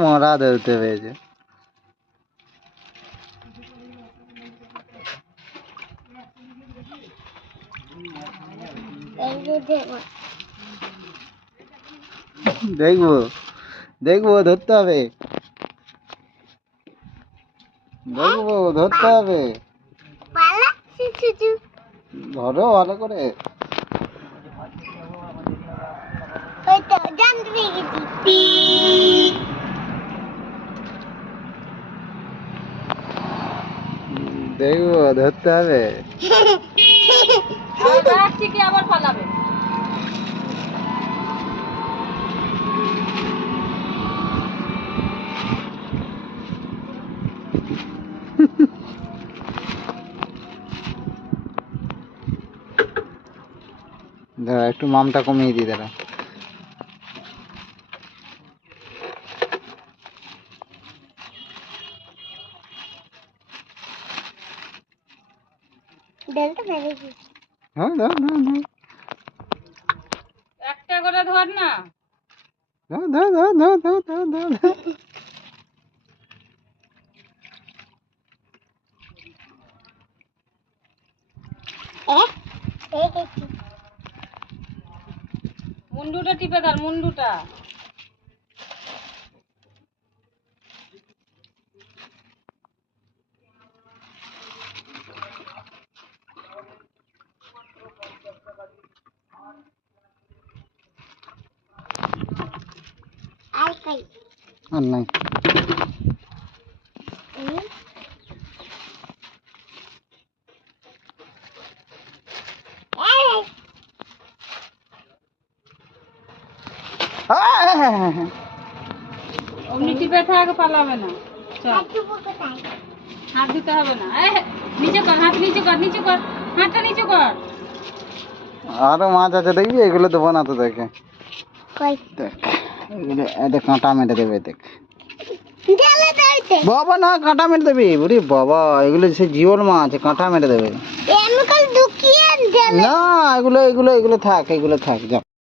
মরা ধরতে পেরেছে। দেখবো দেখবো ধরতে হবে, দেখবো ধরতে হবে, ধরো ভালো করে। দেখবো ধরতে হবে। আবার পালাবে। দাঁড়া একটু মামটা কমিয়ে দিই, দাঁড়া। একটা করে ধর না। ধর ধর ধর ধর ধর ধর ধর। মুন্ডুটা টিপে ধর, মুন্ডুটা। আর নাই। অমনি টিপে থাক, পালাবে না। হাত দিতে হবে না। নিচে কর, হাত নিচে কর, নিচে কর, হাতটা নিচে কর। আরো মাছ আছে দেখবি, এগুলো দেবো না তো। দেখে দেখ, এগুলো এতে কাঁটা মেরে দেবে। দেখ বাবা, না কাঁটা মেরে দেবে। বুড়ি বাবা, এগুলো সে জিওল মাছ, কাঁটা মেরে দেবে। না, এগুলো এগুলো এগুলো থাক, এগুলো থাক, যা।